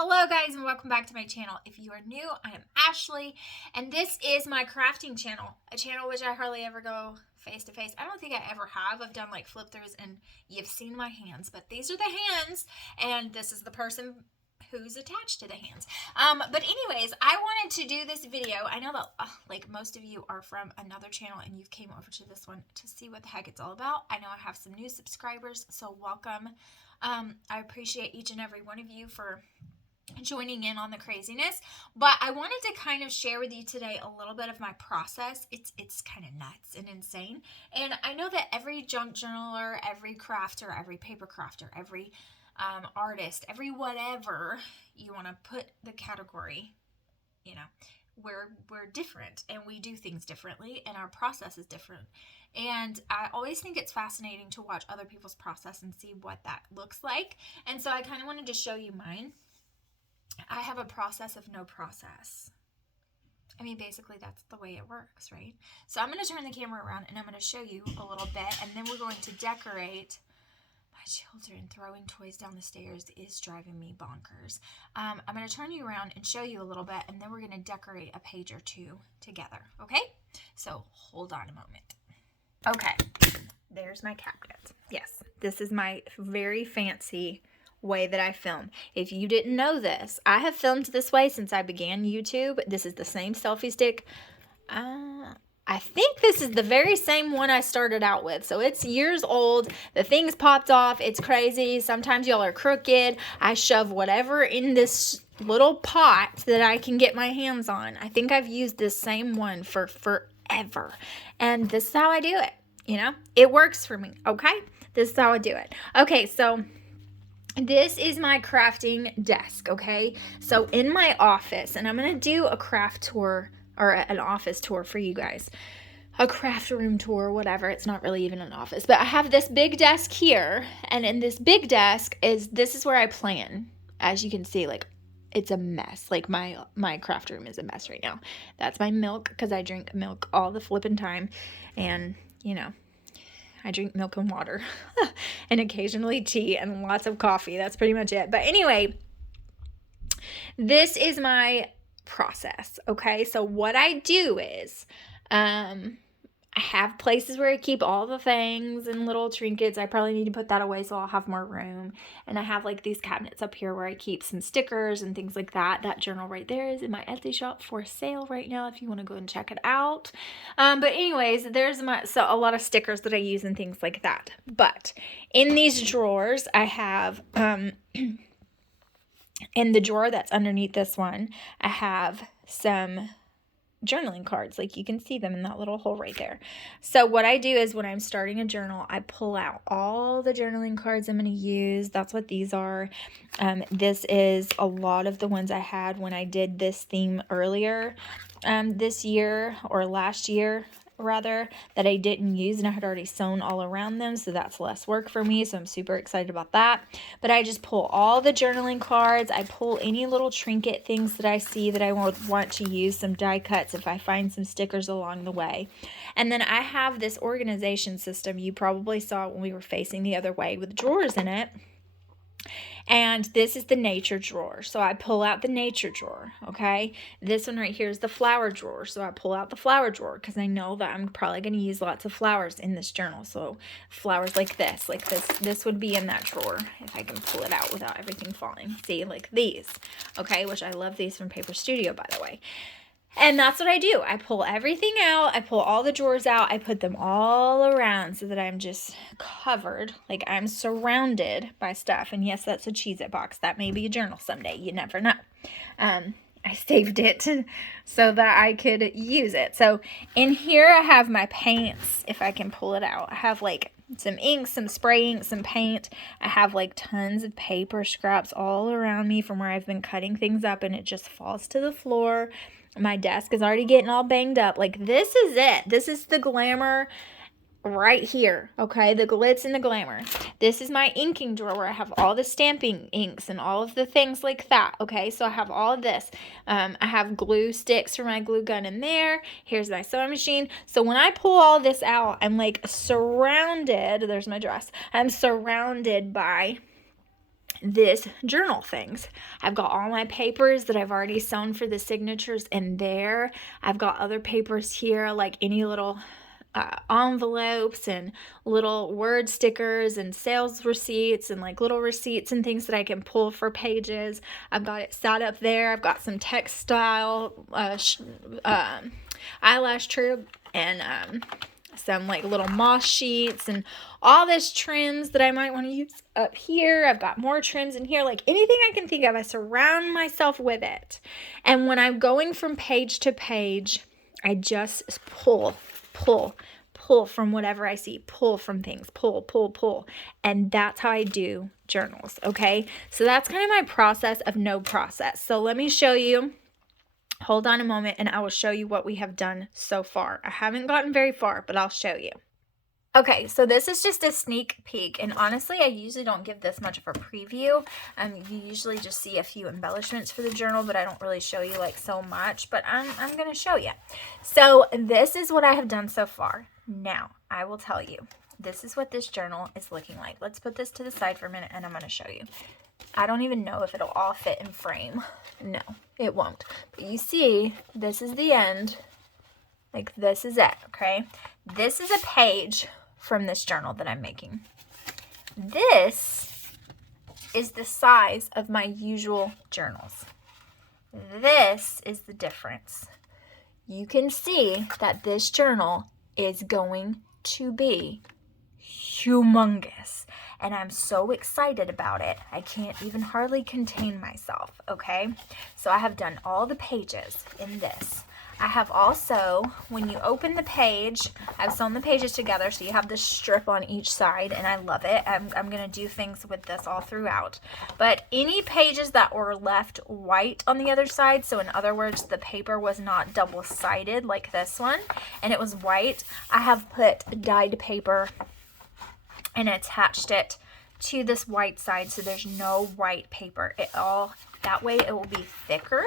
Hello guys and welcome back to my channel. If you are new, I am Ashley and this is my crafting channel, a channel which I hardly ever go face to face. I don't think I ever have. I've done like flip throughs and you've seen my hands, but these are the hands and this is the person who's attached to the hands. But anyways, I wanted to do this video. I know that like most of you are from another channel and you've came over to this one to see what the heck it's all about. I know I have some new subscribers, so welcome. I appreciate each and every one of you for joining in on the craziness, but I wanted to kind of share with you today a little bit of my process. It's kind of nuts and insane, and I know that every junk journaler, every crafter, every paper crafter, every artist, every whatever you want to put the category, you know, we're different and we do things differently and our process is different. And I always think it's fascinating to watch other people's process and see what that looks like. And so I kind of wanted to show you mine. I have a process of no process. I mean, basically that's the way it works, right? So I'm going to turn the camera around and I'm going to show you a little bit, and then we're going to decorate. My children throwing toys down the stairs is driving me bonkers. I'm going to turn you around and show you a little bit, and then we're going to decorate a page or two together, okay? So hold on a moment. Okay, there's my cabinet. Yes, this is my very fancy way that I film. If you didn't know this, I have filmed this way since I began YouTube. This is the same selfie stick. I think this is the very same one I started out with. So it's years old. The thing's popped off. It's crazy. Sometimes y'all are crooked. I shove whatever in this little pot that I can get my hands on. I think I've used this same one for forever. And this is how I do it. You know, it works for me. Okay. This is how I do it. Okay. So this is my crafting desk, okay? So in my office, and I'm going to do a craft tour or an office tour for you guys. A craft room tour, whatever. It's not really even an office. But I have this big desk here, and in this big desk this is where I plan. As you can see, like, it's a mess. Like, my craft room is a mess right now. That's my milk, because I drink milk all the flipping time. And, you know, I drink milk and water and occasionally tea and lots of coffee. That's pretty much it. But anyway, this is my process. Okay. So what I do is, I have places where I keep all the things and little trinkets. I probably need to put that away so I'll have more room. And I have like these cabinets up here where I keep some stickers and things like that. That journal right there is in my Etsy shop for sale right now if you want to go and check it out. But anyways, there's a lot of stickers that I use and things like that. But in these drawers, I have in the drawer that's underneath this one, I have some journaling cards. Like, you can see them in that little hole right there. So what I do is when I'm starting a journal, I pull out all the journaling cards I'm going to use. That's what these are. This is a lot of the ones I had when I did this theme earlier this year, or last year rather, that I didn't use, and I had already sewn all around them, so that's less work for me, so I'm super excited about that. But I just pull all the journaling cards. I pull any little trinket things that I see that I would want to use, some die cuts if I find some stickers along the way. And then I have this organization system you probably saw when we were facing the other way with drawers in it. And this is the nature drawer. So I pull out the nature drawer, okay? This one right here is the flower drawer. So I pull out the flower drawer because I know that I'm probably going to use lots of flowers in this journal. So flowers like this would be in that drawer if I can pull it out without everything falling. See, like these, okay? Which I love these from Paper Studio, by the way. And that's what I do. I pull everything out. I pull all the drawers out. I put them all around so that I'm just covered. Like, I'm surrounded by stuff. And yes, that's a Cheez-It box. That may be a journal someday. You never know. I saved it so that I could use it. So in here I have my paints, if I can pull it out. I have like some ink, some spray ink, some paint. I have like tons of paper scraps all around me from where I've been cutting things up, and it just falls to the floor. My desk is already getting all banged up. Like, this is it. This is the glamour right here, okay? The glitz and the glamour. This is my inking drawer where I have all the stamping inks and all of the things like that, okay? So I have all of this. I have glue sticks for my glue gun in there. Here's my sewing machine. So when I pull all this out, I'm like surrounded. There's my dress. I'm surrounded by this journal things. I've got all my papers that I've already sewn for the signatures in there. I've got other papers here, like any little envelopes and little word stickers and sales receipts and like little receipts and things that I can pull for pages. I've got it set up there. I've got some textile eyelash trim and some like little moss sheets and all this trims that I might want to use up here. I've got more trims in here, like anything I can think of. I surround myself with it. And when I'm going from page to page, I just pull from whatever I see, pull from things, pull. And that's how I do journals, okay? So that's kind of my process of no process. So let me show you. Hold on a moment and I will show you what we have done so far. I haven't gotten very far, but I'll show you. Okay, so this is just a sneak peek, and honestly, I usually don't give this much of a preview. You usually just see a few embellishments for the journal, but I don't really show you like so much, but I'm going to show you. So this is what I have done so far. Now, I will tell you, this is what this journal is looking like. Let's put this to the side for a minute, and I'm going to show you. I don't even know if it'll all fit in frame. No, it won't. But you see, this is the end. Like, this is it, okay? This is a page from this journal that I'm making. This is the size of my usual journals. This is the difference. You can see that this journal is going to be humongous. And I'm so excited about it. I can't even hardly contain myself, okay? So I have done all the pages in this. I have also, when you open the page, I've sewn the pages together so you have this strip on each side, and I love it. I'm going to do things with this all throughout. But any pages that were left white on the other side, so in other words, the paper was not double-sided like this one, and it was white, I have put dyed paper and attached it to this white side so there's no white paper. That way it will be thicker.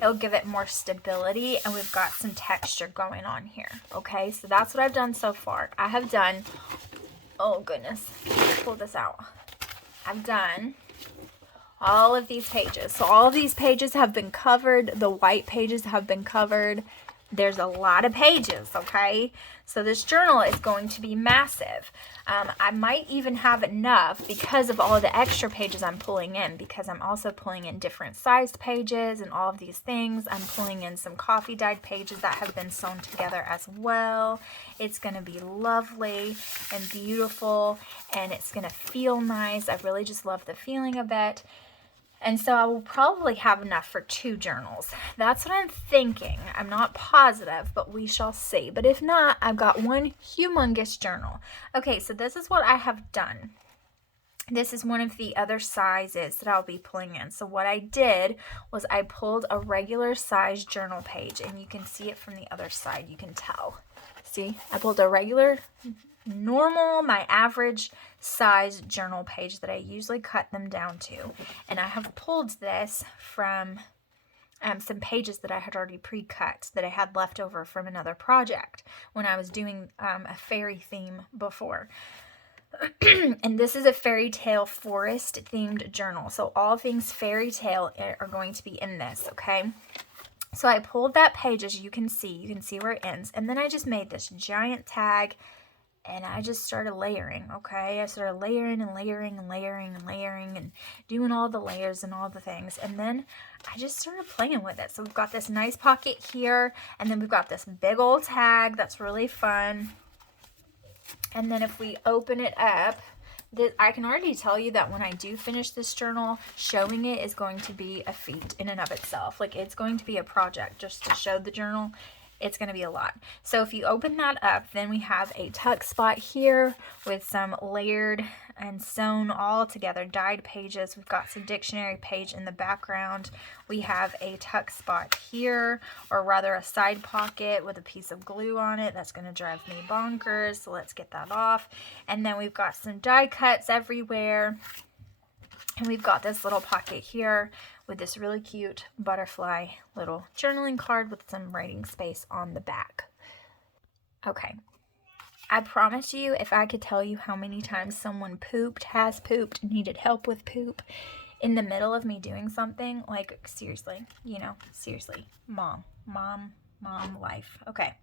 It'll give it more stability, and we've got some texture going on here. Okay, so that's what I've done so far. I have done, oh goodness, pull this out. I've done all of these pages. So all of these pages have been covered. The white pages have been covered. There's a lot of pages, okay? So this journal is going to be massive. I might even have enough because of all of the extra pages I'm pulling in, because I'm also pulling in different sized pages and all of these things. I'm pulling in some coffee dyed pages that have been sewn together as well. It's going to be lovely and beautiful, and it's going to feel nice. I really just love the feeling of it. And so I will probably have enough for 2 journals. That's what I'm thinking. I'm not positive, but we shall see. But if not, I've got one humongous journal. Okay, so this is what I have done. This is one of the other sizes that I'll be pulling in. So what I did was I pulled a regular size journal page, and you can see it from the other side. You can tell. See, I pulled a regular, normal, my average size journal page that I usually cut them down to. And I have pulled this from some pages that I had already pre-cut that I had left over from another project when I was doing a fairy theme before. And this is a Fairytale Forest themed journal. So all things fairy tale are going to be in this, okay? So I pulled that page, as you can see where it ends. And then I just made this giant tag, and I just started layering, okay? I started layering and doing all the layers and all the things. And then I just started playing with it. So we've got this nice pocket here, and then we've got this big old tag that's really fun. And then if we open it up, I can already tell you that when I do finish this journal, showing it is going to be a feat in and of itself. Like, it's going to be a project just to show the journal. It's going to be a lot. So if you open that up, then we have a tuck spot here with some layered and sewn all together dyed pages. We've got some dictionary page in the background. We have a tuck spot here, or rather a side pocket with a piece of glue on it. That's going to drive me bonkers. So let's get that off. And then we've got some die cuts everywhere. And we've got this little pocket here with this really cute butterfly little journaling card with some writing space on the back. Okay, I promise you, if I could tell you how many times someone has pooped, needed help with poop in the middle of me doing something, like seriously, you know, seriously, mom life. Okay.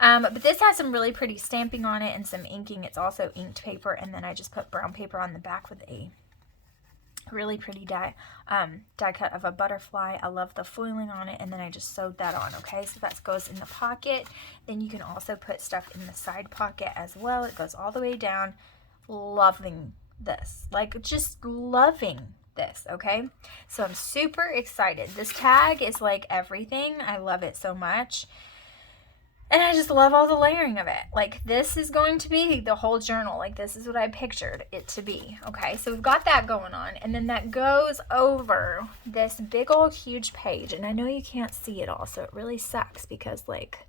But this has some really pretty stamping on it and some inking. It's also inked paper, and then I just put brown paper on the back with a really pretty die cut of a butterfly. I love the foiling on it, and then I just sewed that on. Okay, so that goes in the pocket. Then you can also put stuff in the side pocket as well. It goes all the way down. Loving this, like just loving this. Okay, so I'm super excited. This tag is like everything. I love it so much. And I just love all the layering of it. Like, this is going to be the whole journal. Like, this is what I pictured it to be. Okay, so we've got that going on. And then that goes over this big old huge page. And I know you can't see it all, so it really sucks because, like,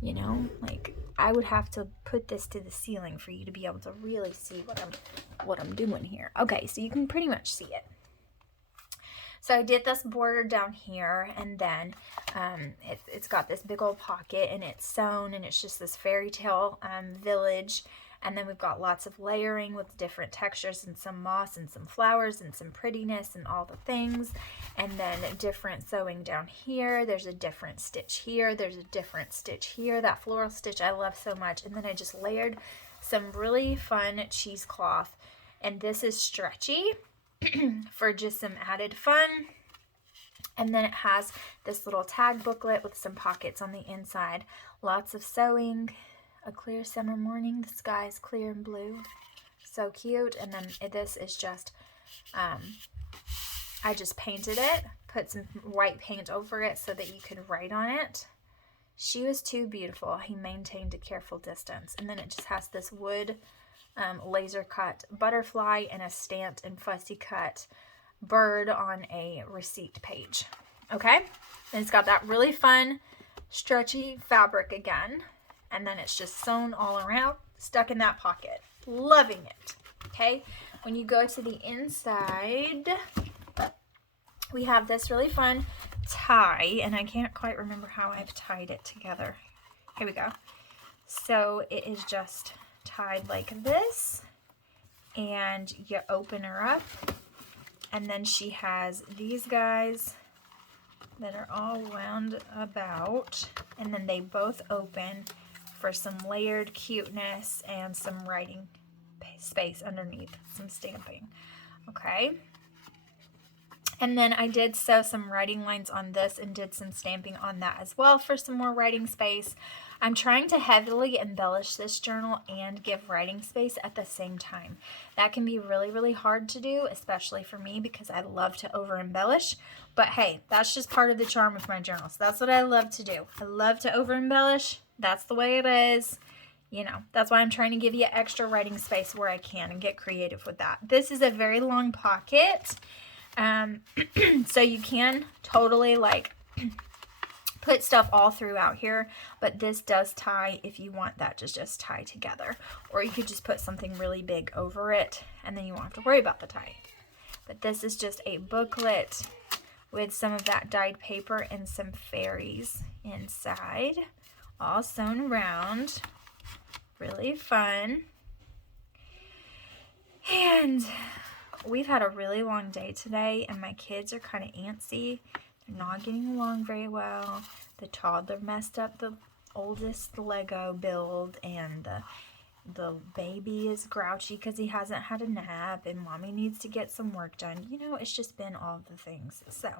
you know, like, I would have to put this to the ceiling for you to be able to really see what I'm doing here. Okay, so you can pretty much see it. So I did this border down here, and then it's got this big old pocket, and it's sewn, and it's just this fairy tale village. And then we've got lots of layering with different textures and some moss and some flowers and some prettiness and all the things. And then different sewing down here. There's a different stitch here. There's a different stitch here. That floral stitch I love so much. And then I just layered some really fun cheesecloth, and this is stretchy for just some added fun. And then it has this little tag booklet with some pockets on the inside. Lots of sewing. A clear summer morning. The sky is clear and blue. So cute. And then this is just, I just painted it. Put some white paint over it so that you could write on it. She was too beautiful. He maintained a careful distance. And then it just has this wood laser cut butterfly and a stamped and fussy cut bird on a receipt page. Okay, and it's got that really fun stretchy fabric again, and then it's just sewn all around, stuck in that pocket. Loving it. Okay, when you go to the inside, we have this really fun tie, and I can't quite remember how I've tied it together. Here we go. So it is just tied like this, and you open her up, and then she has these guys that are all wound about, and then they both open for some layered cuteness and some writing space underneath, some stamping. Okay, and then I did sew some writing lines on this and did some stamping on that as well for some more writing space. I'm trying to heavily embellish this journal and give writing space at the same time. That can be really, really hard to do, especially for me because I love to over embellish. But hey, that's just part of the charm of my journal. So that's what I love to do. I love to over embellish. That's the way it is. You know, that's why I'm trying to give you extra writing space where I can and get creative with that. This is a very long pocket. So you can totally like put stuff all throughout here, but this does tie if you want that to just tie together, or you could just put something really big over it and then you won't have to worry about the tie. But this is just a booklet with some of that dyed paper and some fairies inside, all sewn around. Really fun. And we've had a really long day today, and my kids are kind of antsy. They're not getting along very well. The toddler messed up the oldest Lego build, and the baby is grouchy because he hasn't had a nap, and mommy needs to get some work done. You know, it's just been all the things. So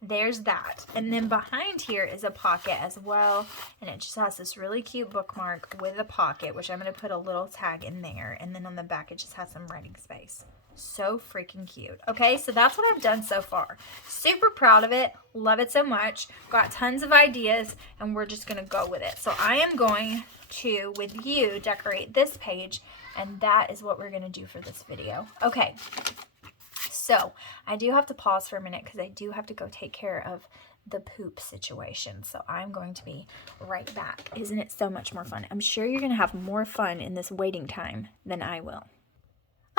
there's that. And then behind here is a pocket as well, and it just has this really cute bookmark with a pocket, which I'm going to put a little tag in there, and then on the back it just has some writing space. So freaking cute. Okay, so that's what I've done so far. Super proud of it. Love it so much. Got tons of ideas, and we're just going to go with it. So I am going to, with you, decorate this page, and that is what we're going to do for this video. Okay, so I do have to pause for a minute because I do have to go take care of the poop situation. So I'm going to be right back. Isn't it so much more fun? I'm sure you're going to have more fun in this waiting time than I will.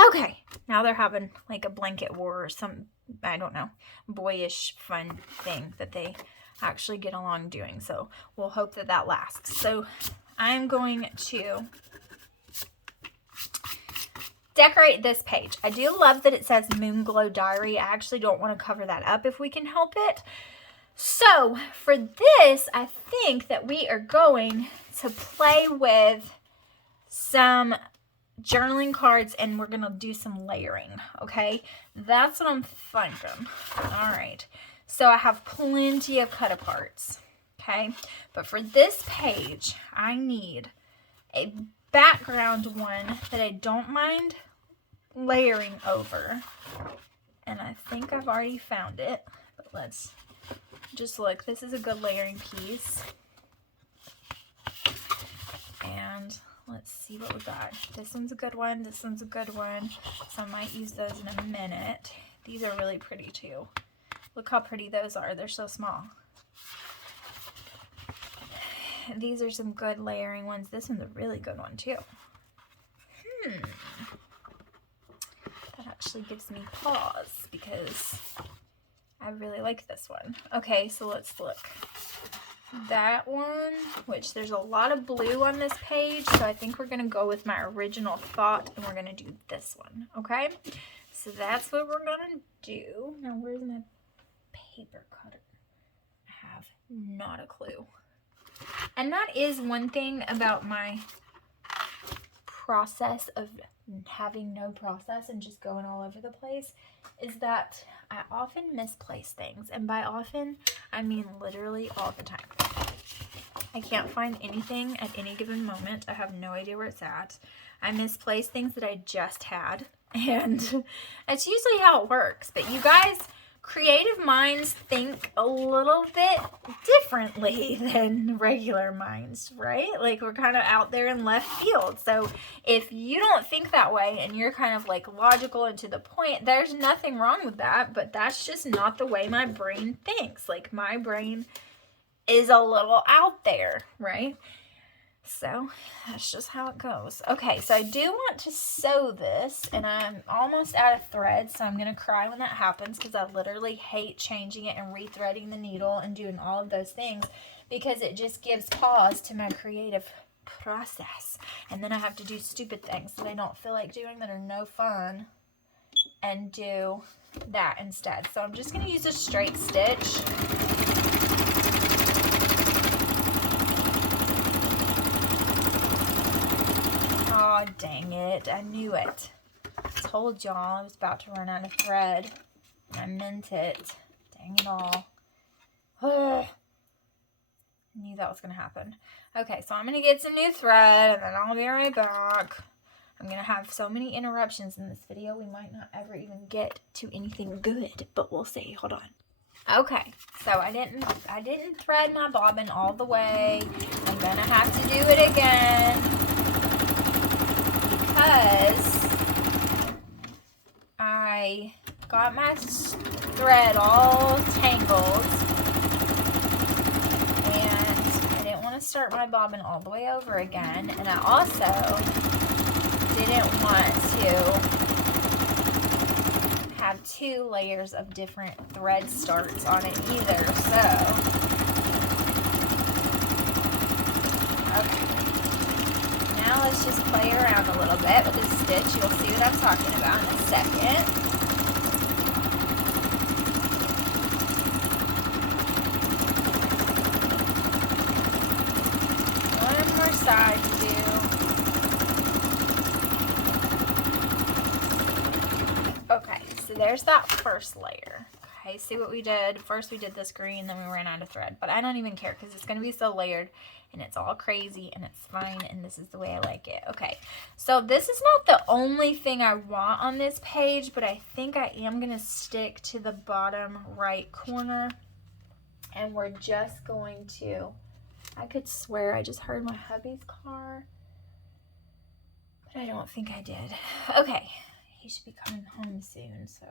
Okay, now they're having like a blanket war or some, I don't know, boyish fun thing that they actually get along doing. So we'll hope that that lasts. So I'm going to decorate this page. I do love that it says Moon Glow Diary. I actually don't want to cover that up if we can help it. So for this, I think that we are going to play with some journaling cards and we're going to do some layering, okay? That's what I'm thinking. All right. So I have plenty of cut aparts, okay? But for this page, I need a background one that I don't mind layering over. And I think I've already found it, but let's just look. This is a good layering piece. And let's see what we got. This one's a good one. This one's a good one. So I might use those in a minute. These are really pretty too. Look how pretty those are. They're so small. These are some good layering ones. This one's a really good one too. That actually gives me pause because I really like this one. Okay, so let's look. That one, which there's a lot of blue on this page, so I think we're going to go with my original thought and we're going to do this one, okay? So that's what we're going to do. Now, where's my paper cutter? I have not a clue. And that is one thing about my process of having no process and just going all over the place, is that I often misplace things. And by often, I mean literally all the time. I can't find anything at any given moment. I have no idea where it's at. I misplace things that I just had. And that's usually how it works. But you guys, creative minds think a little bit differently than regular minds, right? Like we're kind of out there in left field. So if you don't think that way and you're kind of like logical and to the point, there's nothing wrong with that, but that's just not the way my brain thinks. Like my brain is a little out there, right? So that's just how it goes. Okay, so I do want to sew this, and I'm almost out of thread, so I'm going to cry when that happens because I literally hate changing it and rethreading the needle and doing all of those things because it just gives pause to my creative process. And then I have to do stupid things that I don't feel like doing that are no fun and do that instead. So I'm just going to use a straight stitch. Oh, dang it. I knew it. I told y'all I was about to run out of thread. I meant it. Dang it all. Ugh. I knew that was going to happen. Okay, so I'm going to get some new thread, and then I'll be right back. I'm going to have so many interruptions in this video, we might not ever even get to anything good, but we'll see. Hold on. Okay, so I didn't thread my bobbin all the way. I'm going to have to do it again. Because I got my thread all tangled and I didn't want to start my bobbin all the way over again, and I also didn't want to have 2 layers of different thread starts on it either, so okay. Now let's just play around a little bit with this stitch. You'll see what I'm talking about in a second. One more side to do. Okay, so there's that first layer. Okay, see what we did? First we did this green, then we ran out of thread. But I don't even care because it's going to be so layered. And it's all crazy and it's fine and this is the way I like it. Okay, so this is not the only thing I want on this page, but I think I am going to stick to the bottom right corner. And we're just going to, I could swear I just heard my hubby's car, but I don't think I did. Okay, he should be coming home soon, so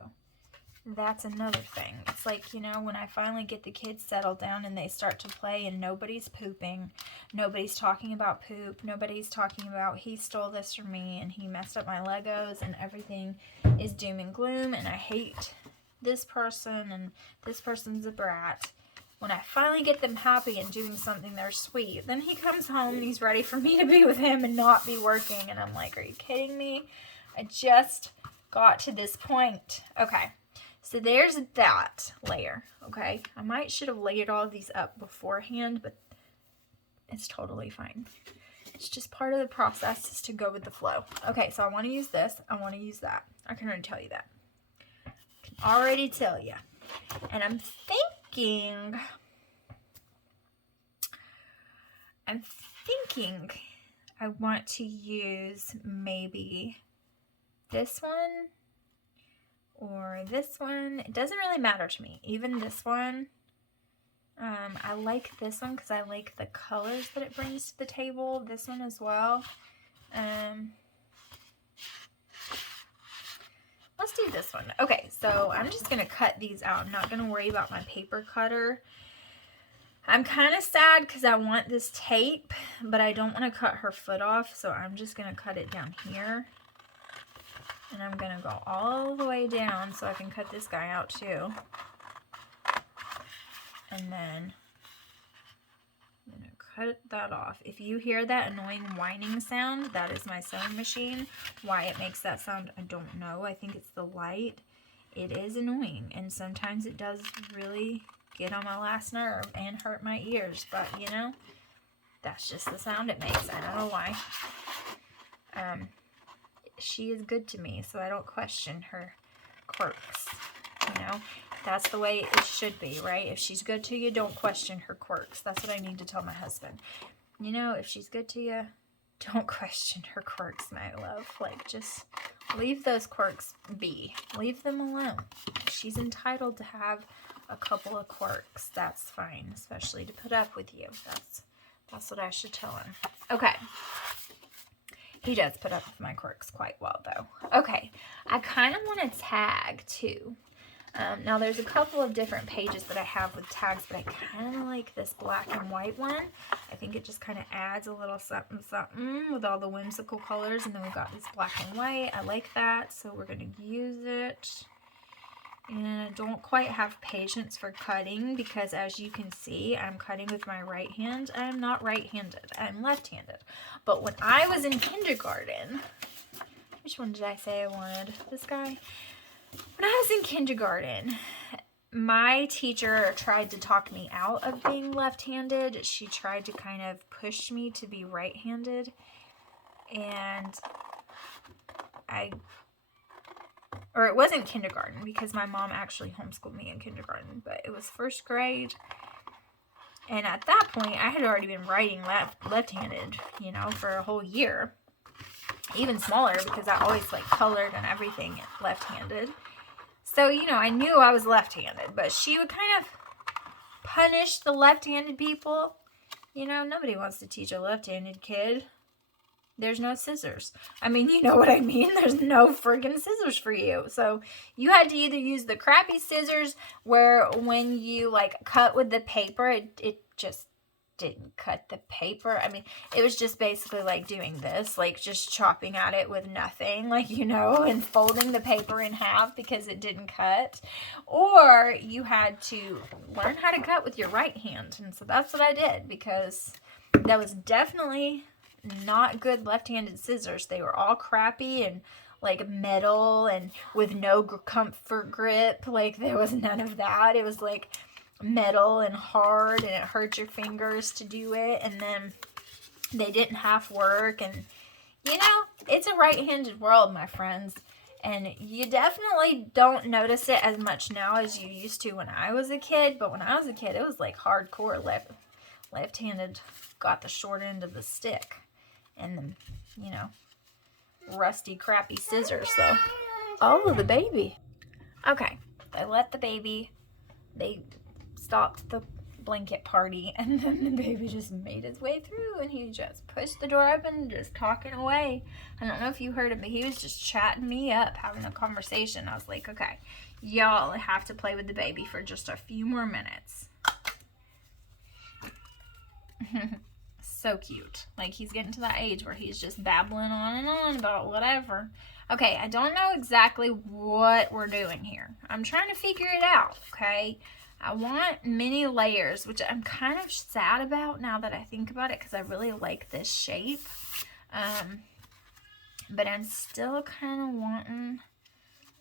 that's another thing. It's like, you know, when I finally get the kids settled down and they start to play and nobody's pooping, nobody's talking about poop, nobody's talking about he stole this from me and he messed up my Legos and everything is doom and gloom and I hate this person and this person's a brat. when I finally get them happy and doing something they're sweet, then he comes home and he's ready for me to be with him and not be working. And I'm like, are you kidding me? I just got to this point. Okay, so there's that layer, okay? I should have layered all of these up beforehand, but it's totally fine. It's just part of the process is to go with the flow. Okay, so I want to use this. I want to use that. I can already tell you that. I can already tell you. And I'm thinking I want to use maybe this one or this one. It doesn't really matter to me. Even this one. I like this one because I like the colors that it brings to the table. This one as well. Let's do this one. Okay, so I'm just going to cut these out. I'm not going to worry about my paper cutter. I'm kind of sad because I want this tape, but I don't want to cut her foot off, so I'm just going to cut it down here. And I'm going to go all the way down so I can cut this guy out too. And then I'm going to cut that off. If you hear that annoying whining sound, that is my sewing machine. Why it makes that sound, I don't know. I think it's the light. It is annoying, and sometimes it does really get on my last nerve and hurt my ears. But, you know, that's just the sound it makes. I don't know why. She is good to me, so I don't question her quirks, you know. That's the way it should be, right? If she's good to you, don't question her quirks. That's what I need to tell my husband. You know, if she's good to you, don't question her quirks, my love. Like, just leave those quirks be. Leave them alone. She's entitled to have a couple of quirks. That's fine, especially to put up with you. That's what I should tell him. Okay. He does put up with my quirks quite well, though. Okay. I kind of want to tag, too. Now, there's a couple of different pages that I have with tags, but I kind of like this black and white one. I think it just kind of adds a little something, something with all the whimsical colors. And then we've got this black and white. I like that, so we're going to use it. And I don't quite have patience for cutting because, as you can see, I'm cutting with my right hand. I'm not right-handed. I'm left-handed. But when I was in kindergarten, which one did I say I wanted? This guy? When I was in kindergarten, my teacher tried to talk me out of being left-handed. She tried to kind of push me to be right-handed. And it wasn't kindergarten because my mom actually homeschooled me in kindergarten, but it was first grade. And at that point, I had already been writing left-handed, you know, for a whole year. Even smaller because I always like colored and everything left-handed. So, you know, I knew I was left-handed, but she would kind of punish the left-handed people. You know, nobody wants to teach a left-handed kid. There's no scissors. I mean, you know what I mean? There's no friggin' scissors for you. So you had to either use the crappy scissors where when you like cut with the paper, it just didn't cut the paper. I mean, it was just basically like doing this, like just chopping at it with nothing, like, you know, and folding the paper in half because it didn't cut. Or you had to learn how to cut with your right hand. And so that's what I did because that was definitely not good left-handed scissors. They were all crappy and like metal and with no comfort grip. Like there was none of that. It was like metal and hard and it hurt your fingers to do it, and then they didn't half work. And you know, it's a right-handed world, my friends, and you definitely don't notice it as much now as you used to when I was a kid. But when I was a kid, it was like hardcore left-handed got the short end of the stick and the, you know, rusty crappy scissors. So oh, the baby. Okay, I let the baby, they stopped the blanket party, and then the baby just made his way through, and he just pushed the door open, just talking away. I don't know if you heard him, but he was just chatting me up, having a conversation. I was like, okay, y'all have to play with the baby for just a few more minutes. So cute. Like, he's getting to that age where he's just babbling on and on about whatever. Okay, I don't know exactly what we're doing here. I'm trying to figure it out, okay? I want many layers, which I'm kind of sad about now that I think about it, because I really like this shape. But I'm still kind of wanting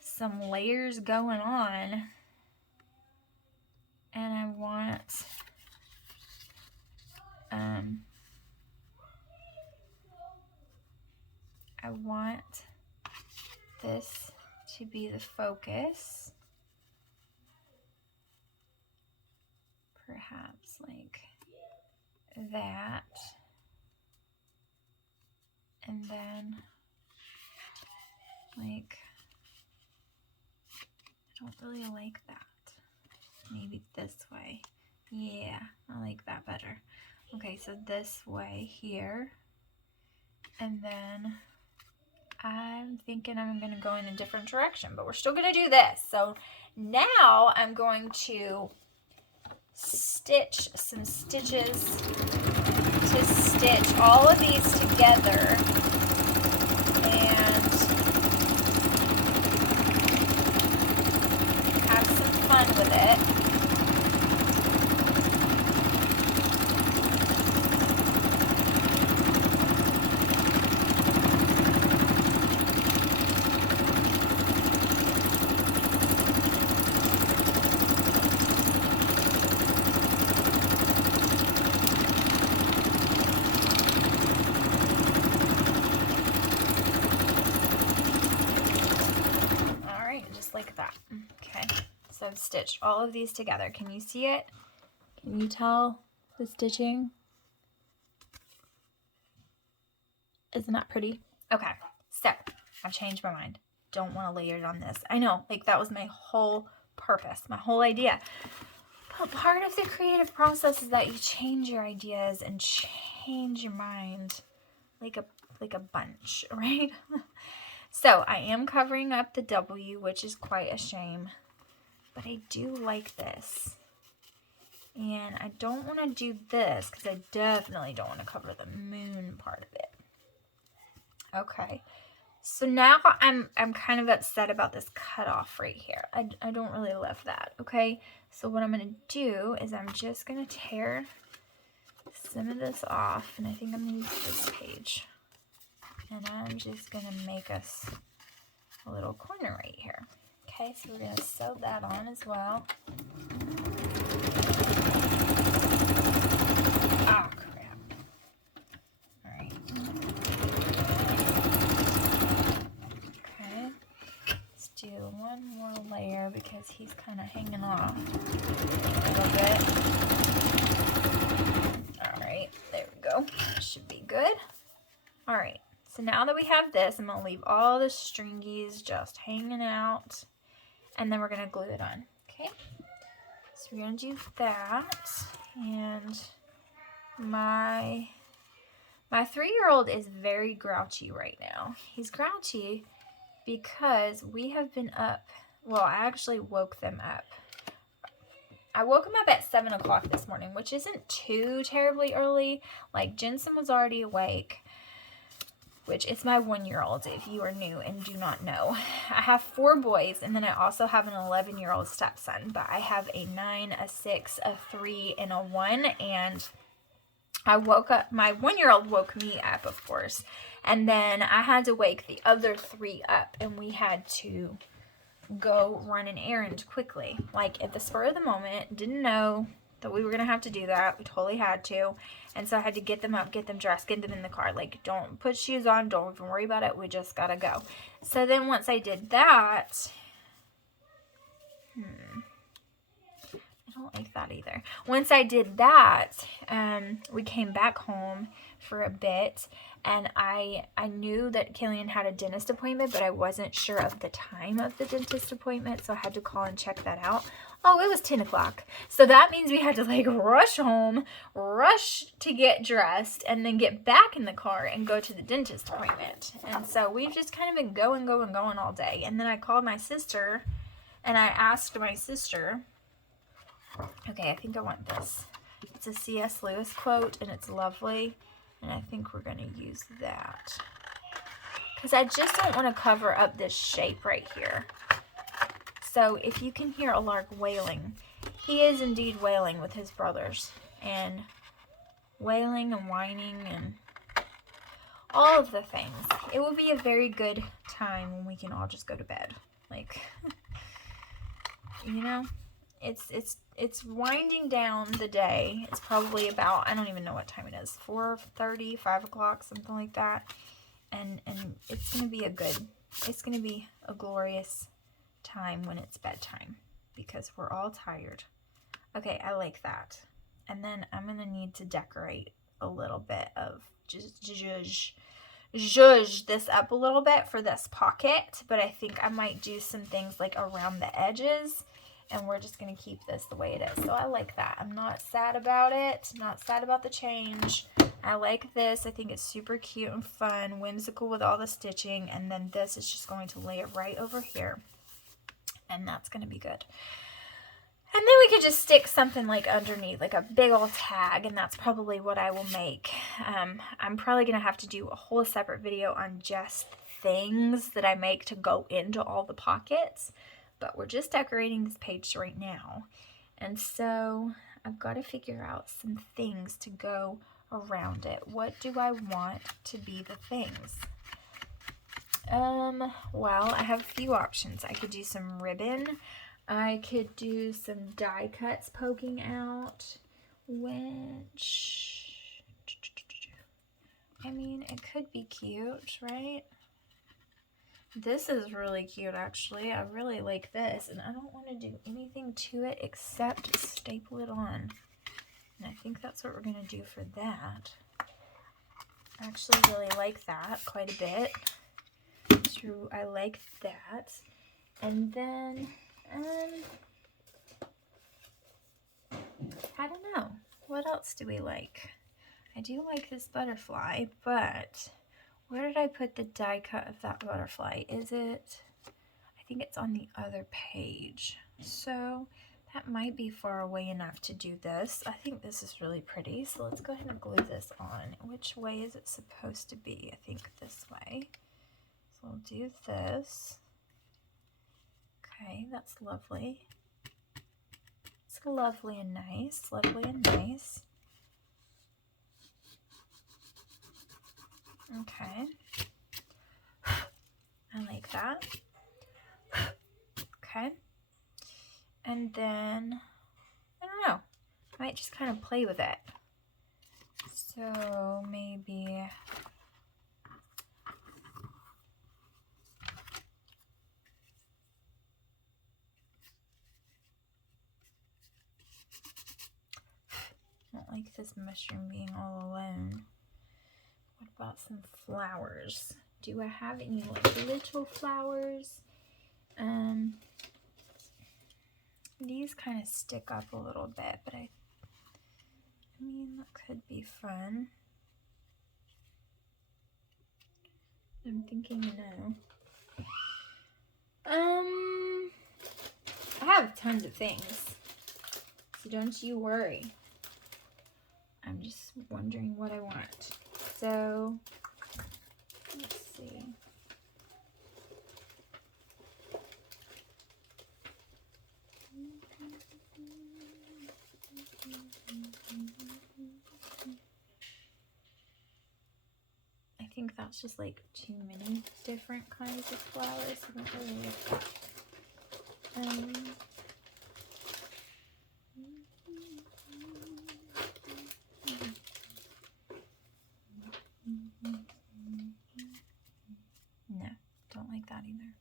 some layers going on. And I want this to be the focus. Perhaps like that. And then like, I don't really like that. Maybe this way. Yeah, I like that better. Okay, so this way here. And then I'm thinking I'm going to go in a different direction, but we're still going to do this. So now I'm going to stitch some stitches to stitch all of these together and have some fun with it. Like that. Okay, so I've stitched all of these together. Can you see it? Can you tell the stitching? Isn't that pretty? Okay, so I've changed my mind. Don't want to layer it on this. I know, like that was my whole purpose, my whole idea. But part of the creative process is that you change your ideas and change your mind like a bunch, right? So I am covering up the W, which is quite a shame, but I do like this. And I don't want to do this because I definitely don't want to cover the moon part of it. Okay, so now I'm kind of upset about this cutoff right here. I don't really love that, okay? So what I'm going to do is I'm just going to tear some of this off, and I think I'm going to use this page. And I'm just going to make us a little corner right here. Okay, so we're going to sew that on as well. Ah, crap. All right. Okay, let's do one more layer because he's kind of hanging off a little bit. All right, there we go. Should be good. All right. So now that we have this, I'm going to leave all the stringies just hanging out, and then we're going to glue it on, okay? So we're going to do that, and my 3-year-old is very grouchy right now. He's grouchy because we have been up, well, I actually woke them up. I woke him up at 7 o'clock this morning, which isn't too terribly early. Like, Jensen was already awake, which is my 1-year-old, if you are new and do not know. I have 4 boys, and then I also have an 11-year-old stepson, but I have a 9, a 6, a 3, and a 1, and I woke up, my 1-year-old woke me up, of course, and then I had to wake the other 3 up, and we had to go run an errand quickly, like at the spur of the moment. Didn't know that we were gonna have to do that. We totally had to. And so I had to get them up, get them dressed, get them in the car. Like, don't put shoes on, don't even worry about it, we just gotta go. So then once I did that, I don't like that either. Once I did that, we came back home for a bit, and I knew that Killian had a dentist appointment, but I wasn't sure of the time of the dentist appointment, so I had to call and check that out. Oh, it was 10 o'clock. So that means we had to like rush home, rush to get dressed, and then get back in the car and go to the dentist appointment. And so we've just kind of been going all day. And then I called my sister, and I asked my sister, okay, I think I want this. It's a C.S. Lewis quote, and it's lovely. And I think we're going to use that. Because I just don't want to cover up this shape right here. So if you can hear a lark wailing, He is indeed wailing with his brothers, and wailing and whining and all of the things. It will be a very good time when we can all just go to bed. Like, you know, it's winding down the day. It's probably about, I don't even know what time it is, 4:30, 5 o'clock, something like that. And it's gonna be it's gonna be a glorious time when it's bedtime, because we're all tired. Okay, I like that. And then I'm gonna need to decorate a little bit of zhuzh this up a little bit for this pocket, but I think I might do some things like around the edges, and we're just gonna keep this the way it is. So I like that. I'm not sad about it, not sad about the change. I like this. I think it's super cute and fun, whimsical with all the stitching, and then this is just going to lay it right over here, and that's gonna be good. And then we could just stick something like underneath, like a big old tag, and that's probably what I will make. I'm probably going to have to do a whole separate video on just things that I make to go into all the pockets, but we're just decorating this page right now. And so I've got to figure out some things to go around it. What do I want to be the things? Well, I have a few options. I could do some ribbon. I could do some die cuts poking out, which, I mean, it could be cute, right? This is really cute, actually. I really like this, and I don't want to do anything to it except staple it on. And I think that's what we're going to do for that. I actually really like that quite a bit. So I like that. And then I don't know. What else do we like? I do like this butterfly, but where did I put the die cut of that butterfly? Is it? I think it's on the other page. So that might be far away enough to do this. I think this is really pretty. So let's go ahead and glue this on. Which way is it supposed to be? I think this way. So we'll do this. Okay, that's lovely. It's lovely and nice, lovely and nice. Okay. I like that. Okay. And then, I don't know, I might just kind of play with it. So maybe I don't like this mushroom being all alone. What about some flowers? Do I have any like little flowers? These kind of stick up a little bit, but I mean, that could be fun. I'm thinking no. I have tons of things, so don't you worry. I'm just wondering what I want. So, let's see. I think that's just like too many different kinds of flowers. I don't really like that. No, don't like that either.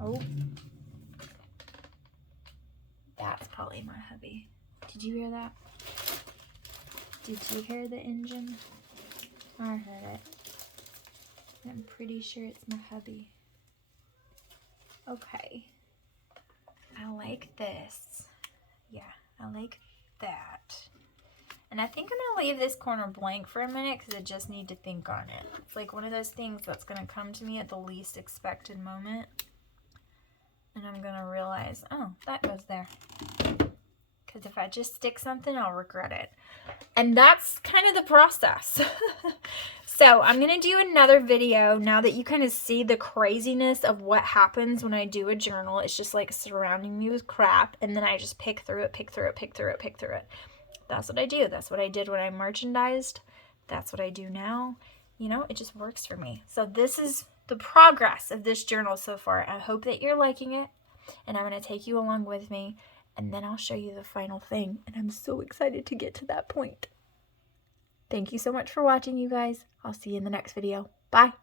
Oh, that's probably my hubby. Did you hear that? Did you hear the engine? I heard it. I'm pretty sure it's my hubby. Okay. I like this. Yeah, I like that. And I think I'm going to leave this corner blank for a minute because I just need to think on it. It's like one of those things that's going to come to me at the least expected moment. And I'm going to realize, oh, that goes there. Because if I just stick something, I'll regret it. And that's kind of the process. So I'm going to do another video now that you kind of see the craziness of what happens when I do a journal. It's just like surrounding me with crap, and then I just pick through it, pick through it, pick through it, pick through it. That's what I do. That's what I did when I merchandised. That's what I do now. You know, it just works for me. So this is the progress of this journal so far. I hope that you're liking it, and I'm going to take you along with me, and then I'll show you the final thing, and I'm so excited to get to that point. Thank you so much for watching, you guys. I'll see you in the next video. Bye.